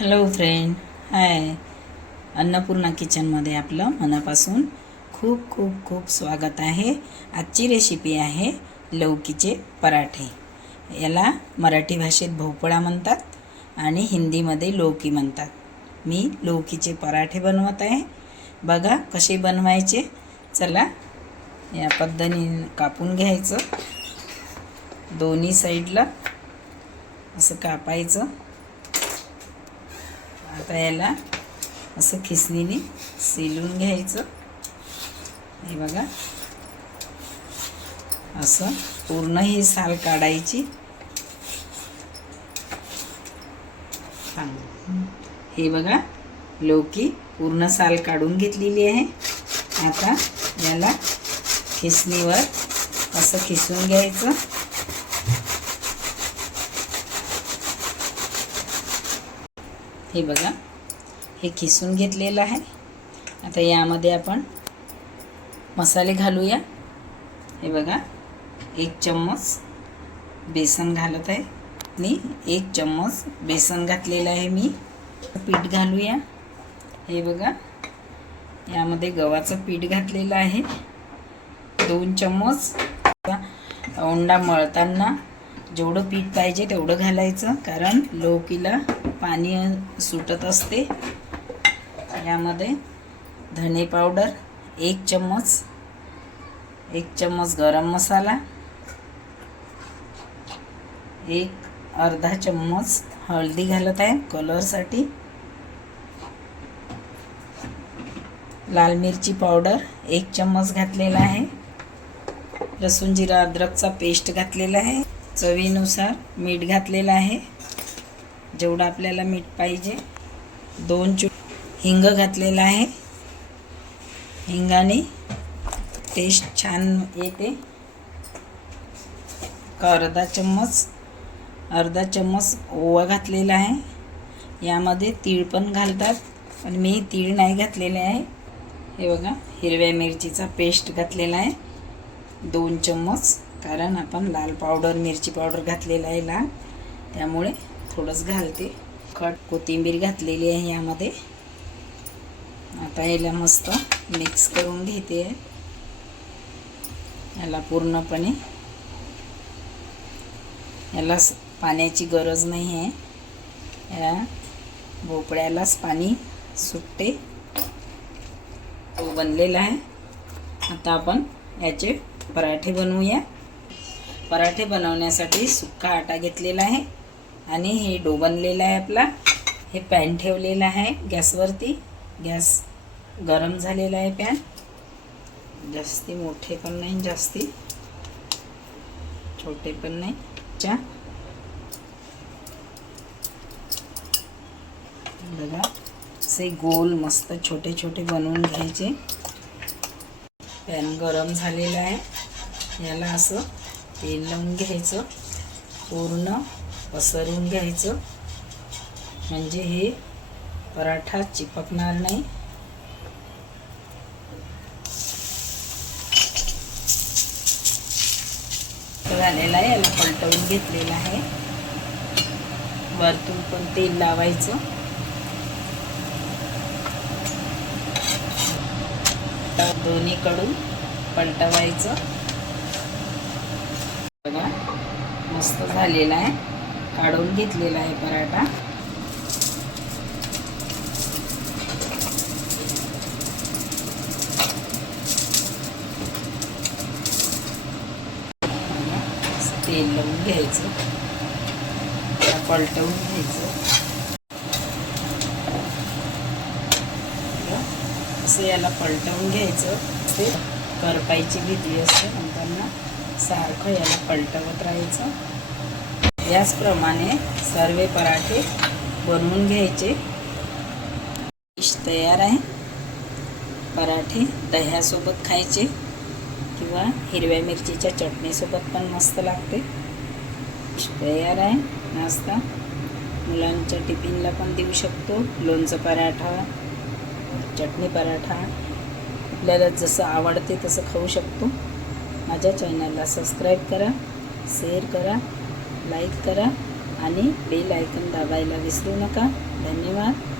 Hello friend हाय अन्नपूर्णा किचनमध्ये आपलं मनापासून खूप खूप खूप स्वागत आहे. आजची रेसिपी आहे लौकीचे पराठे. याला मराठी भाषेत भोपळा म्हणतात आणि हिंदीमध्ये लौकी म्हणतात. मी लौकीचे पराठे बनवत आहे. बघा कसे बनवायचे. चला या पद्धतीने कापून घ्यायचं. दोन्ही साईडला असं कापायचं. आता याला असं खिसणीने सिलून घ्यायचं. हे बघा. असं पूर्ण ही साल काढायची. सांग. हे बघा. लौकी पूर्ण साल काढून घेतलेली आहे. आता याला खिसणीवर असं खिसून घ्यायचं. हे बघा. हे खिसून घेतलेलं आहे. आता यामध्ये आपण मसाले घालूया. हे बघा. एक चम्मच बेसन घालत आहे. आणि एक चम्मच बेसन घातलेलं आहे मी. पीठ घालूया. हे बघा. यामध्ये गव्हाचं पीठ घातलेलं आहे. दोन चम्मच. औंडा मळताना जेवढं पीठ पाहिजे तेवढं घालायचं कारण लौकीला पाणी सुटत असते. यामध्ये धने पावडर एक चम्मच एक चम्मच गरम मसाला एक अर्धा चम्मच हळदी घालत आहे कलरसाठी. लाल मिरची पावडर एक चम्मच घातलेला आहे. लसूण जिरा अद्रकचा पेस्ट घातलेला आहे. चवीनुसार मीठ घातलेलं आहे. जेवढं आपल्याला मीठ पाहिजे. दोन चु हिंग घातलेलं आहे. हिंगाने टेस्ट छान येते. अर्धा चम्मच अर्धा चम्मच ओवा घातलेला आहे. यामध्ये तीळ पण घालतात. पण मी तीळ नाही घातलेले आहे. हे बघा हिरव्या मिरचीचा पेस्ट घातलेला आहे. दोन चम्मच. कारण आपण लाल पावडर मिरची पावडर घातलेला आहे लाल. त्यामुळे थोडंच घालते. खट कोथिंबीर घातलेली आहे यामध्ये. आता याला मस्त मिक्स करून घेते. याला पूर्णपणे. याला पाण्याची गरज नाही आहे. या भोपळ्यालाच पाणी सुटते. तो बनलेला आहे. आता आपण याचे पराठे बनवूया. पराठे बनवण्यासाठी सुक्का आटा घेतलेला आहे आणि हे डो बनलेला आहे आपला. हे पॅन ठेवलेलं आहे गॅसवरती. गॅस गरम झालेला आहे पॅन जास्ती मोठे पण नाही जास्ती छोटे पण नाही. च्या. बघा असे गोल मस्त छोटे छोटे बनवून घ्यायचे. पॅन गरम झालेला आहे. याला असं तेल लावून घ्यायचं. पूर्ण पसरवून घ्यायचं. म्हणजे हे पराठा चिपकणार नाही. झालेला आहे याला पलटवून घेतलेला आहे. वरतून पण तेल लावायचं. दोन्हीकडून पलटवायचं बघा मस्त झालेला आहे. काढून घेतलेला आहे पराठा. तेल लावून घ्यायचं. त्याला पलटवून घ्यायचं. असं याला पलटवून घ्यायचं. ते करपायची भीती असते म्हणताना सारखं याला पलटवत राहायचं. याचप्रमाणे सर्व पराठे बनवून घ्यायचे. डिश तयार आहे. पराठे दह्यासोबत खायचे किंवा हिरव्या मिरचीच्या चटणीसोबत पण मस्त लागते. डिश तयार आहे. नाश्ता मुलांच्या टिफिनला पण देऊ शकतो. लोणचं पराठा चटणी पराठा. आपल्याला जसं आवडते तसं खाऊ शकतो. माझ्या चॅनलला सबस्क्राईब करा शेअर करा. लाईक करा आणि बेल आयकन दाबायला विसरू नका. धन्यवाद.